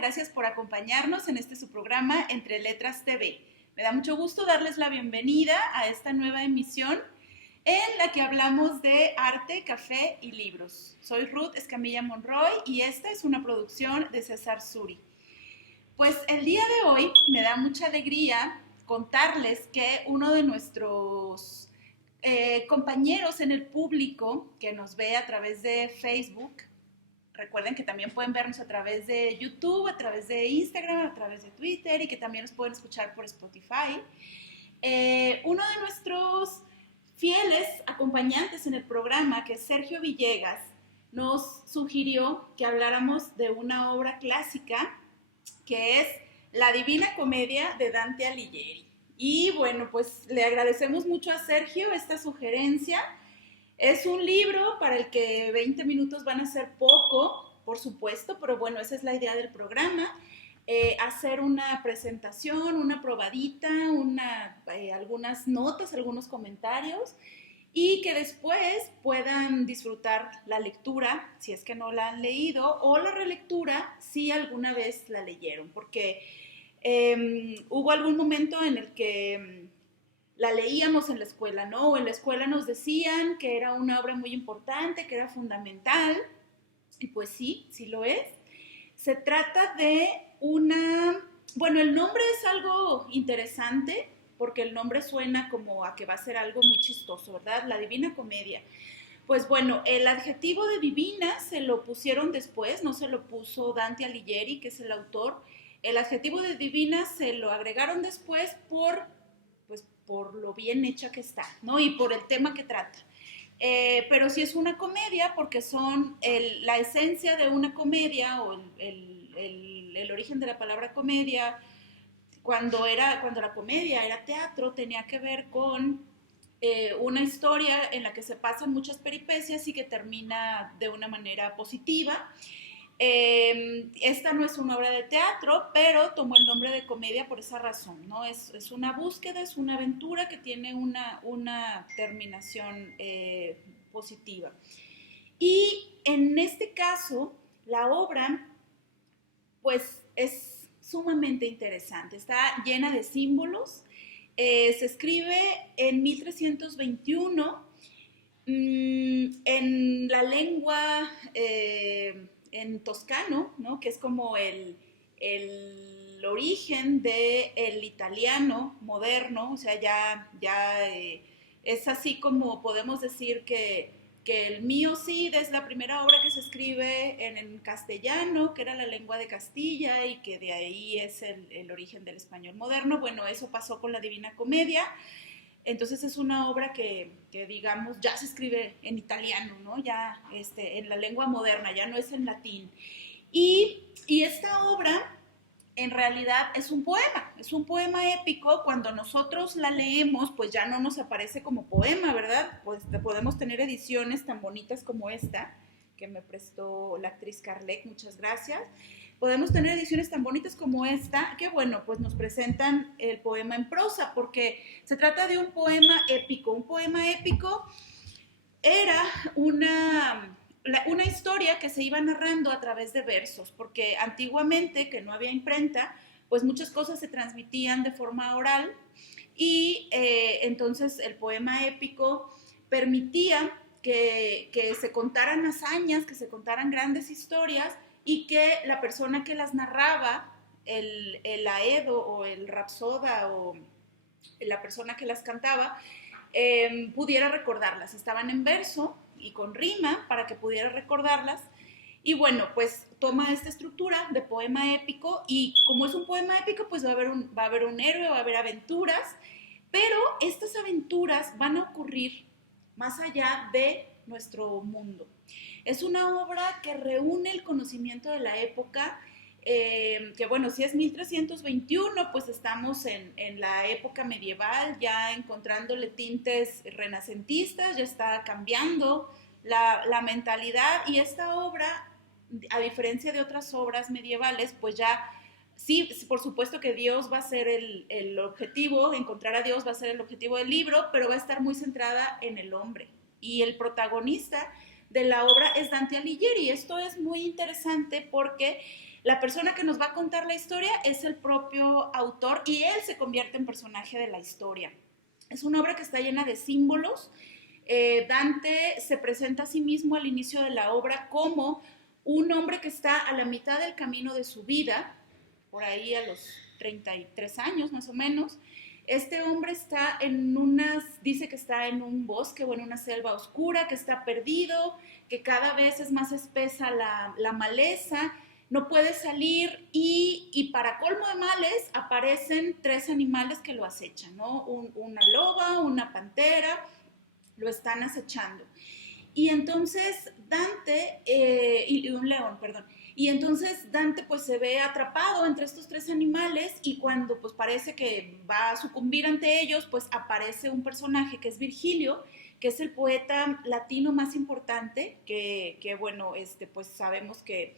gracias por acompañarnos en este su programa Entre Letras TV. Me da mucho gusto darles la bienvenida a esta nueva emisión en la que hablamos de arte, café y libros. Soy Ruth Escamilla Monroy y esta es una producción de César Suri. Pues el día de hoy me da mucha alegría contarles que uno de nuestros compañeros en el público que nos ve a través de Facebook, recuerden que también pueden vernos a través de YouTube, a través de Instagram, a través de Twitter y que también nos pueden escuchar por Spotify. Uno de nuestros fieles acompañantes en el programa, que es Sergio Villegas, nos sugirió que habláramos de una obra clásica que es La Divina Comedia de Dante Alighieri. Y bueno, pues le agradecemos mucho a Sergio esta sugerencia. Es un libro para el que 20 minutos van a ser poco, por supuesto, pero bueno, esa es la idea del programa. Hacer una presentación, una probadita, algunas notas, algunos comentarios y que después puedan disfrutar la lectura, si es que no la han leído, o la relectura, si alguna vez la leyeron, porque hubo algún momento en el que la leíamos en la escuela, ¿no? O en la escuela nos decían que era una obra muy importante, que era fundamental, y pues sí, sí lo es. Se trata de bueno, el nombre es algo interesante, porque el nombre suena como a que va a ser algo muy chistoso, ¿verdad? La Divina Comedia. Pues bueno, el adjetivo de divina se lo pusieron después, no se lo puso Dante Alighieri, que es el autor. El adjetivo de divina se lo agregaron después por lo bien hecha que está, ¿no? Y por el tema que trata. Pero sí es una comedia porque son la esencia de una comedia o el origen de la palabra comedia, cuando la comedia era teatro, tenía que ver con una historia en la que se pasan muchas peripecias y que termina de una manera positiva. Esta no es una obra de teatro, pero tomó el nombre de comedia por esa razón, ¿no? Es una búsqueda, es una aventura que tiene una terminación positiva. Y en este caso, la obra, pues, es sumamente interesante, está llena de símbolos, se escribe en 1321, en la lengua en toscano, ¿no? Que es como el origen del italiano moderno, o sea, ya es así como podemos decir que el Mío Cid es la primera obra que se escribe en castellano, que era la lengua de Castilla y que de ahí es el origen del español moderno. Bueno, eso pasó con la Divina Comedia. Entonces es una obra que digamos ya se escribe en italiano, ¿no? Ya en la lengua moderna, ya no es en latín. Y esta obra en realidad es un poema épico. Cuando nosotros la leemos, pues ya no nos aparece como poema, ¿verdad? Pues podemos tener ediciones tan bonitas como esta, que me prestó la actriz Carlec, muchas gracias. Podemos tener ediciones tan bonitas como esta, que bueno, pues nos presentan el poema en prosa, porque se trata de un poema épico. Un poema épico era una historia que se iba narrando a través de versos, porque antiguamente, que no había imprenta, pues muchas cosas se transmitían de forma oral y entonces el poema épico permitía que se contaran hazañas, que se contaran grandes historias y que la persona que las narraba, el aedo o el rapsoda o la persona que las cantaba, pudiera recordarlas. Estaban en verso y con rima para que pudiera recordarlas. Y bueno, pues toma esta estructura de poema épico y como es un poema épico, pues va a haber un héroe, va a haber aventuras, pero estas aventuras van a ocurrir más allá de nuestro mundo. Es una obra que reúne el conocimiento de la época, que bueno, si es 1321, pues estamos en la época medieval, ya encontrándole tintes renacentistas, ya está cambiando la mentalidad y esta obra, a diferencia de otras obras medievales, pues ya sí, por supuesto que Dios va a ser el objetivo, encontrar a Dios va a ser el objetivo del libro, pero va a estar muy centrada en el hombre. Y el protagonista de la obra es Dante Alighieri. Esto es muy interesante porque La persona que nos va a contar la historia es el propio autor y él se convierte en personaje de la historia. Es una obra que está llena de símbolos. Dante se presenta a sí mismo al inicio de la obra como un hombre que está a la mitad del camino de su vida, por ahí a los 33 años más o menos. Este hombre está dice que está en un bosque o en una selva oscura, que está perdido, que cada vez es más espesa la maleza, no puede salir y para colmo de males aparecen 3 animales que lo acechan, ¿no? Una loba, una pantera, lo están acechando. Y entonces Dante, y un león, perdón, y entonces Dante pues se ve atrapado entre estos 3 animales y cuando pues parece que va a sucumbir ante ellos, pues aparece un personaje que es Virgilio, que es el poeta latino más importante, que bueno, pues sabemos que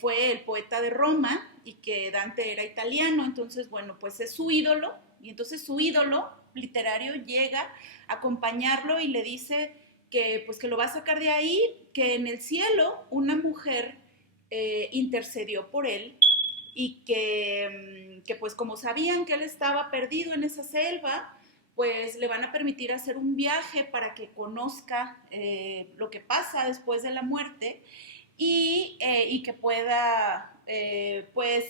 fue el poeta de Roma y que Dante era italiano, entonces bueno, pues es su ídolo, y entonces su ídolo literario llega a acompañarlo y le dice que pues que lo va a sacar de ahí, que en el cielo una mujer intercedió por él y que pues como sabían que él estaba perdido en esa selva, pues le van a permitir hacer un viaje para que conozca lo que pasa después de la muerte y que pueda pues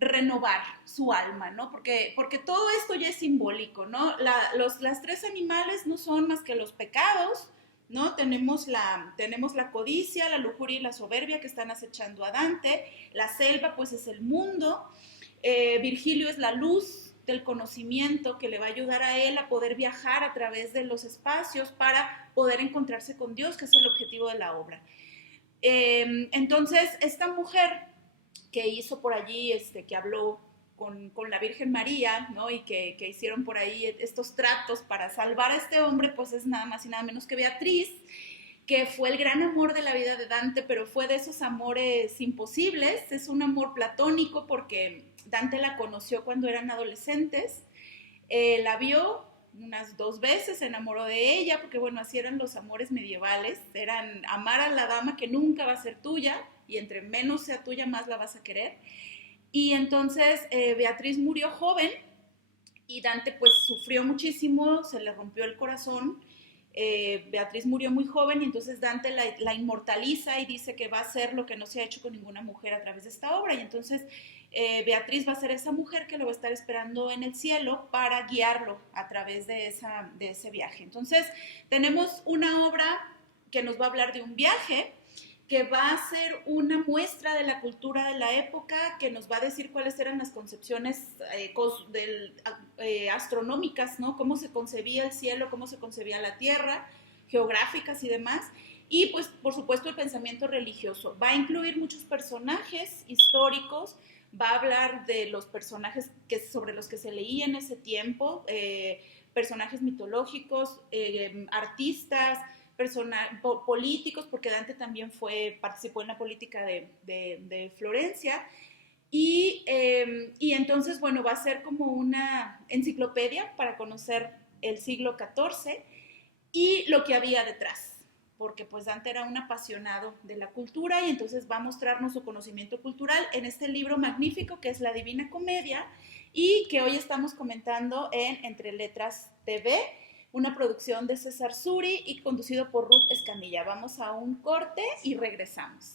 renovar su alma, ¿no? Porque todo esto ya es simbólico, ¿no? Las 3 animales no son más que los pecados, ¿no? Tenemos la codicia, la lujuria y la soberbia que están acechando a Dante. La selva, pues, es el mundo. Virgilio es la luz del conocimiento que le va a ayudar a él a poder viajar a través de los espacios para poder encontrarse con Dios, que es el objetivo de la obra. Entonces, esta mujer que hizo por allí, que habló con la Virgen María, ¿no? Y que hicieron por ahí estos tratos para salvar a este hombre, pues es nada más y nada menos que Beatriz, que fue el gran amor de la vida de Dante, pero fue de esos amores imposibles, es un amor platónico porque Dante la conoció cuando eran adolescentes, la vio unas 2 veces, se enamoró de ella, porque bueno, así eran los amores medievales, eran amar a la dama que nunca va a ser tuya, y entre menos sea tuya, más la vas a querer. Y entonces Beatriz murió joven, y Dante pues sufrió muchísimo, se le rompió el corazón. Beatriz murió muy joven y entonces Dante la inmortaliza y dice que va a hacer lo que no se ha hecho con ninguna mujer a través de esta obra, y entonces Beatriz va a ser esa mujer que lo va a estar esperando en el cielo para guiarlo a través de ese viaje. Entonces tenemos una obra que nos va a hablar de un viaje, que va a ser una muestra de la cultura de la época, que nos va a decir cuáles eran las concepciones astronómicas, ¿no? Cómo se concebía el cielo, cómo se concebía la tierra, geográficas y demás. Y pues, por supuesto, el pensamiento religioso. Va a incluir muchos personajes históricos, va a hablar de los personajes sobre los que se leía en ese tiempo, personajes mitológicos, artistas, políticos, porque Dante también participó en la política de Florencia, y entonces, bueno, va a ser como una enciclopedia para conocer el siglo XIV y lo que había detrás, porque pues Dante era un apasionado de la cultura y entonces va a mostrarnos su conocimiento cultural en este libro magnífico que es La Divina Comedia y que hoy estamos comentando en Entre Letras TV, una producción de César Suri y conducido por Ruth Escamilla. Vamos a un corte y regresamos.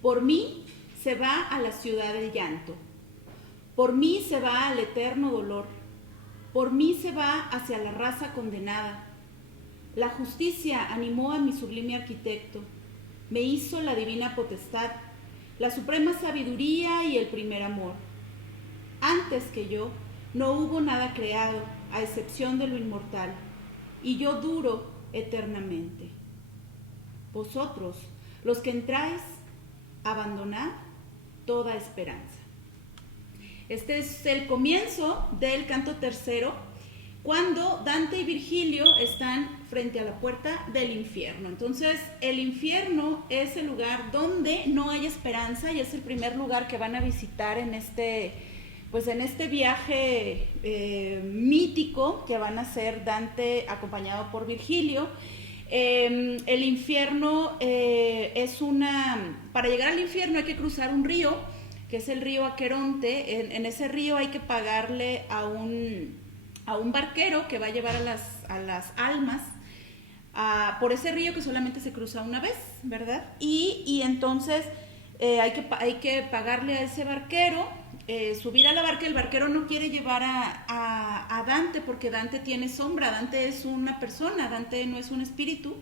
Por mí se va a la ciudad del llanto, por mí se va al eterno dolor, por mí se va hacia la raza condenada. La justicia animó a mi sublime arquitecto, me hizo la divina potestad, la suprema sabiduría y el primer amor. Antes que yo, no hubo nada creado, a excepción de lo inmortal, y yo duro eternamente. Vosotros, los que entráis, abandonad toda esperanza. Este es el comienzo del canto tercero, cuando Dante y Virgilio están frente a la puerta del infierno. Entonces, el infierno es el lugar donde no hay esperanza y es el primer lugar que van a visitar en este viaje mítico que van a hacer Dante acompañado por Virgilio. El infierno para llegar al infierno hay que cruzar un río, que es el río Aqueronte. En ese río hay que pagarle a un barquero que va a llevar a las almas por ese río que solamente se cruza una vez, ¿verdad? Y entonces hay que pagarle a ese barquero, subir a la barca. El barquero no quiere llevar a Dante porque Dante tiene sombra, Dante es una persona, Dante no es un espíritu.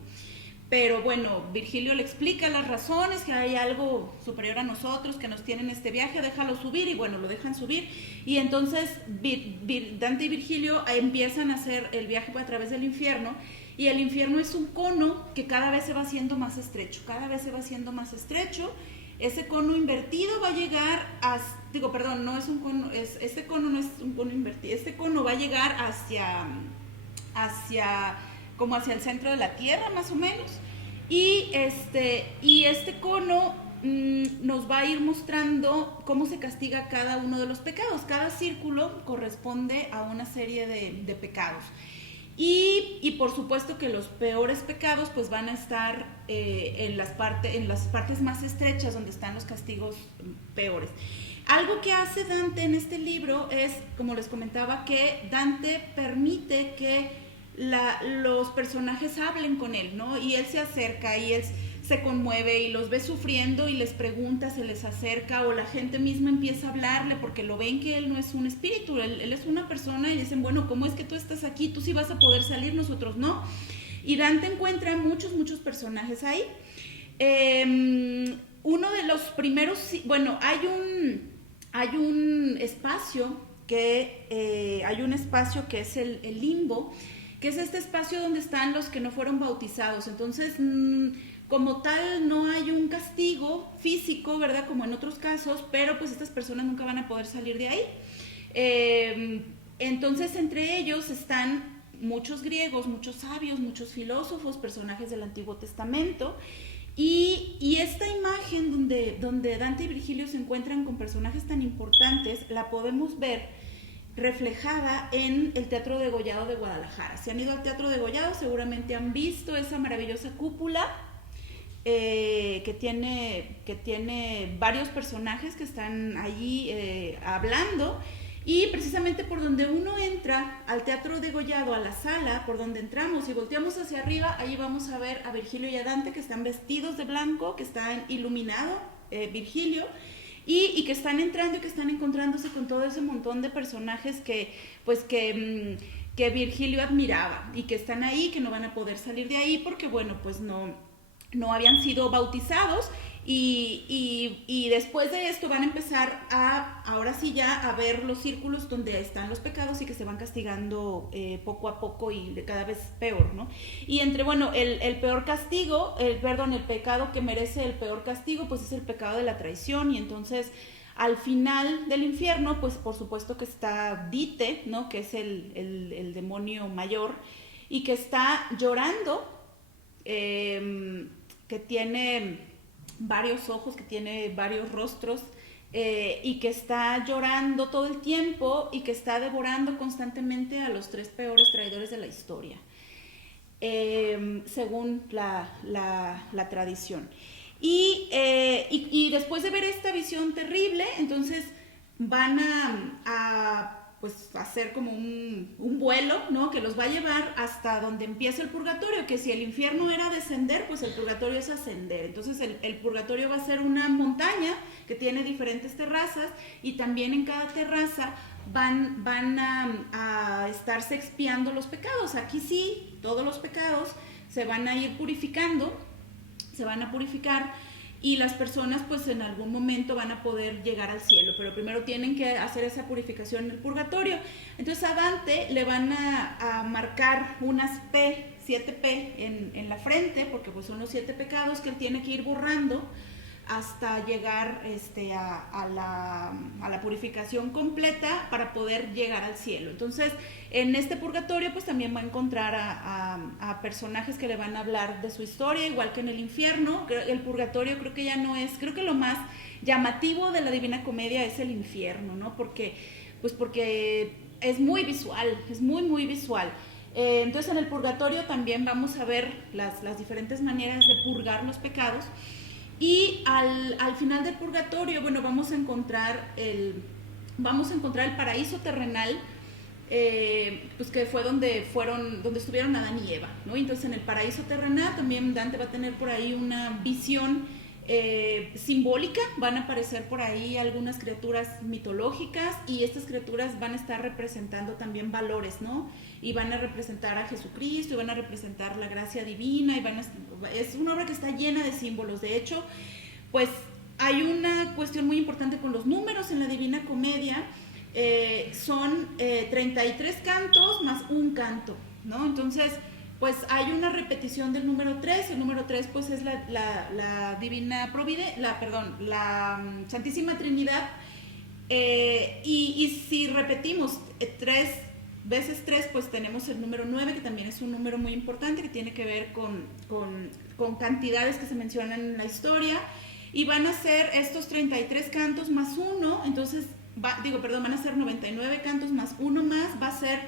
Pero bueno, Virgilio le explica las razones, que hay algo superior a nosotros que nos tiene en este viaje, déjalo subir, y bueno, lo dejan subir. Y entonces Dante y Virgilio empiezan a hacer el viaje a través del infierno, y el infierno es un cono que cada vez se va haciendo más estrecho, cada vez se va haciendo más estrecho. Ese cono invertido va a llegar no es un cono, este cono no es un cono invertido, este cono va a llegar como hacia el centro de la Tierra, más o menos, y este cono nos va a ir mostrando cómo se castiga cada uno de los pecados. Cada círculo corresponde a una serie de pecados. Y por supuesto que los peores pecados pues van a estar en las partes más estrechas, donde están los castigos peores. Algo que hace Dante en este libro es, como les comentaba, que Dante permite que los personajes hablen con él, ¿no? Y él se acerca y él se conmueve y los ve sufriendo y les pregunta, se les acerca, o la gente misma empieza a hablarle porque lo ven que él no es un espíritu, él es una persona, y dicen, bueno, ¿cómo es que tú estás aquí? Tú sí vas a poder salir, nosotros no. Y Dante encuentra muchos personajes ahí. Uno de los primeros, bueno, hay un espacio que es el limbo, que es este espacio donde están los que no fueron bautizados. Entonces, como tal, no hay un castigo físico, ¿verdad? Como en otros casos, pero pues estas personas nunca van a poder salir de ahí. Entonces, entre ellos están muchos griegos, muchos sabios, muchos filósofos, personajes del Antiguo Testamento. Y esta imagen donde Dante y Virgilio se encuentran con personajes tan importantes, la podemos ver reflejada en el Teatro Degollado de Guadalajara. Si han ido al Teatro Degollado, seguramente han visto esa maravillosa cúpula que tiene varios personajes que están allí hablando. Y precisamente por donde uno entra al Teatro Degollado, a la sala por donde entramos y volteamos hacia arriba, ahí vamos a ver a Virgilio y a Dante, que están vestidos de blanco, que están iluminado Virgilio, y que están entrando y que están encontrándose con todo ese montón de personajes que Virgilio admiraba, y que están ahí, que no van a poder salir de ahí porque, bueno, pues no habían sido bautizados. Y después de esto van a empezar ahora sí ya a ver los círculos donde están los pecados y que se van castigando poco a poco y cada vez peor, ¿no? Y el peor castigo, el pecado que merece el peor castigo, pues es el pecado de la traición. Y entonces al final del infierno, pues por supuesto que está Dite, ¿no? Que es el demonio mayor, y que está llorando, que tiene varios ojos, que tiene varios rostros, y que está llorando todo el tiempo y que está devorando constantemente a los 3 peores traidores de la historia, según la tradición. Y después de ver esta visión terrible, entonces van a pues hacer como un vuelo, ¿no? Que los va a llevar hasta donde empieza el purgatorio, que si el infierno era descender, pues el purgatorio es ascender. Entonces el purgatorio va a ser una montaña que tiene diferentes terrazas y también en cada terraza van a estarse expiando los pecados. Aquí sí, todos los pecados se van a ir purificando, se van a purificar y las personas pues en algún momento van a poder llegar al cielo, pero primero tienen que hacer esa purificación en el purgatorio. Entonces a Dante le van a marcar unas P, 7P en la frente, porque pues son los 7 pecados que él tiene que ir borrando hasta llegar a la purificación completa para poder llegar al cielo. Entonces, en este purgatorio pues también va a encontrar a personajes que le van a hablar de su historia, igual que en el infierno. El purgatorio creo que ya no es, creo que lo más llamativo de la Divina Comedia es el infierno, ¿no? Porque es muy visual, es muy, muy visual. Entonces, en el purgatorio también vamos a ver las diferentes maneras de purgar los pecados. Y al final del purgatorio, bueno, vamos a encontrar el paraíso terrenal, pues que fue donde estuvieron Adán y Eva, ¿no? Entonces en el paraíso terrenal también Dante va a tener por ahí una visión simbólica. Van a aparecer por ahí algunas criaturas mitológicas y estas criaturas van a estar representando también valores, ¿no? Y van a representar a Jesucristo y van a representar la gracia divina es una obra que está llena de símbolos. De hecho, pues hay una cuestión muy importante con los números en la Divina Comedia. Son 33 cantos más un canto, ¿no? Entonces, pues hay una repetición del número 3. El número 3 pues es la Divina Providencia, la Santísima Trinidad. Y si repetimos 3 veces 3, pues tenemos el número 9, que también es un número muy importante, que tiene que ver con cantidades que se mencionan en la historia. Y van a ser estos 33 cantos más 1, entonces, van a ser 99 cantos más 1 más, va a ser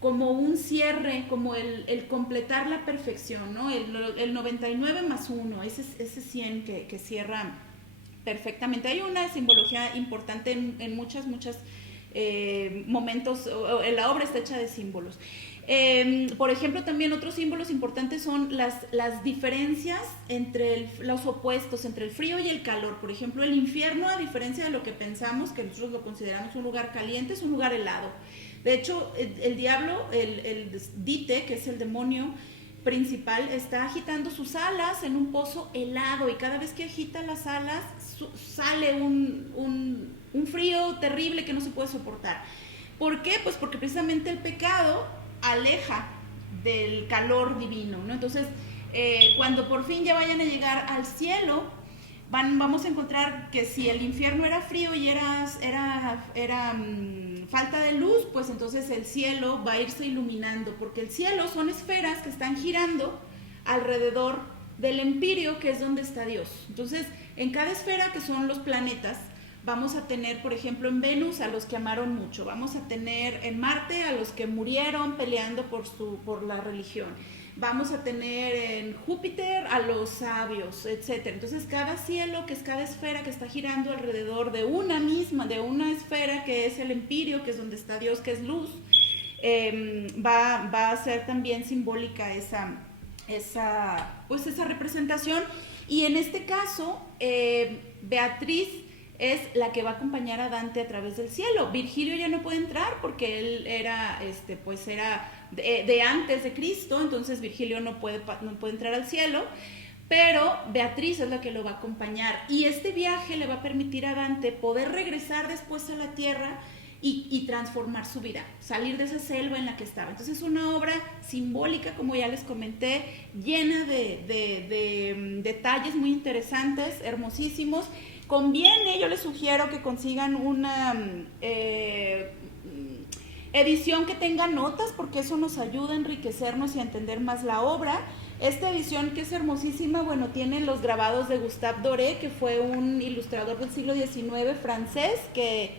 como un cierre, como el completar la perfección, ¿no? El 99 más 1, ese 100 que cierra perfectamente. Hay una simbología importante en muchas momentos. La obra está hecha de símbolos. Por ejemplo, también otros símbolos importantes son las diferencias entre los opuestos, entre el frío y el calor. Por ejemplo, el infierno, a diferencia de lo que pensamos, que nosotros lo consideramos un lugar caliente, es un lugar helado. De hecho, el diablo, el Dite, que es el demonio principal, está agitando sus alas en un pozo helado, y cada vez que agita las alas sale un frío terrible que no se puede soportar. ¿Por qué? Pues porque precisamente el pecado aleja del calor divino, ¿no? Entonces, cuando por fin ya vayan a llegar al cielo, vamos a encontrar que si el infierno era frío y era falta de luz, pues entonces el cielo va a irse iluminando, porque el cielo son esferas que están girando alrededor del empirio, que es donde está Dios. Entonces, en cada esfera, que son los planetas, vamos a tener, por ejemplo, en Venus a los que amaron mucho, vamos a tener en Marte a los que murieron peleando por la religión, vamos a tener en Júpiter a los sabios, etc. Entonces cada cielo, que es cada esfera que está girando alrededor de una esfera, que es el empirio, que es donde está Dios, que es luz, va a ser también simbólica esa representación. Y en este caso, Beatriz es la que va a acompañar a Dante a través del cielo. Virgilio ya no puede entrar porque él era de antes de Cristo, entonces Virgilio no puede entrar al cielo, pero Beatriz es la que lo va a acompañar. Y este viaje le va a permitir a Dante poder regresar después a la tierra y transformar su vida, salir de esa selva en la que estaba. Entonces es una obra simbólica, como ya les comenté, llena de detalles muy interesantes, hermosísimos. Conviene, yo les sugiero que consigan una edición que tenga notas, porque eso nos ayuda a enriquecernos y a entender más la obra. Esta edición, que es hermosísima, bueno, tiene los grabados de Gustave Doré, que fue un ilustrador del siglo XIX francés, que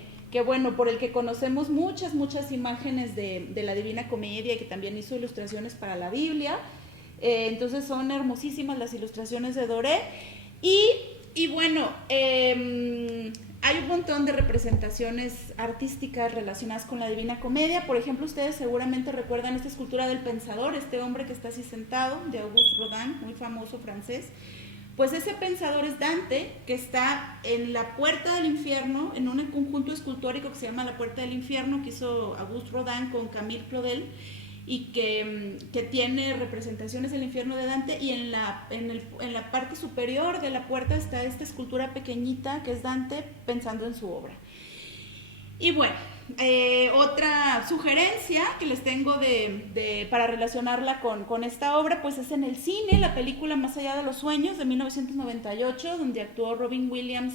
bueno, por el que conocemos muchas imágenes de la Divina Comedia, y que también hizo ilustraciones para la Biblia. Entonces son hermosísimas las ilustraciones de Doré. Y bueno, Hay un montón de representaciones artísticas relacionadas con la Divina Comedia. Por ejemplo, ustedes seguramente recuerdan esta escultura del Pensador, este hombre que está así sentado, de Auguste Rodin, muy famoso francés. Pues ese pensador es Dante, que está en la Puerta del Infierno, en un conjunto escultórico que se llama La Puerta del Infierno, que hizo Auguste Rodin con Camille Claudel, y que tiene representaciones del infierno de Dante, y en la parte superior de la puerta está esta escultura pequeñita que es Dante pensando en su obra. Y bueno, otra sugerencia que les tengo para relacionarla con esta obra, pues es en el cine, la película Más allá de los sueños de 1998, donde actuó Robin Williams,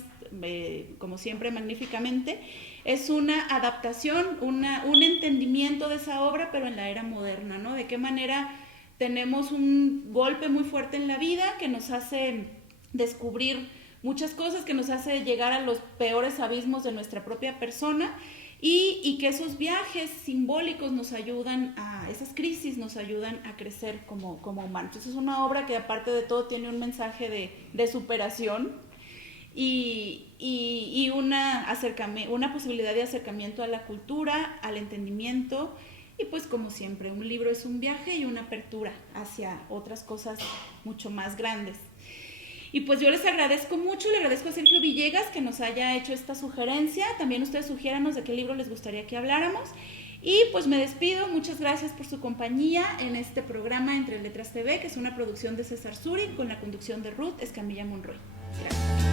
como siempre, magníficamente. Es una adaptación, un entendimiento de esa obra, pero en la era moderna, ¿no? De qué manera tenemos un golpe muy fuerte en la vida que nos hace descubrir muchas cosas, que nos hace llegar a los peores abismos de nuestra propia persona, y que esos viajes simbólicos nos ayudan esas crisis nos ayudan a crecer como humanos. Entonces es una obra que aparte de todo tiene un mensaje de superación y una posibilidad de acercamiento a la cultura, al entendimiento, y pues como siempre, un libro es un viaje y una apertura hacia otras cosas mucho más grandes. Y pues yo les agradezco mucho, le agradezco a Sergio Villegas que nos haya hecho esta sugerencia. También ustedes sugiéranos de qué libro les gustaría que habláramos. Y pues me despido, muchas gracias por su compañía en este programa Entre Letras TV, que es una producción de César Suri con la conducción de Ruth Escamilla Monroy. Gracias.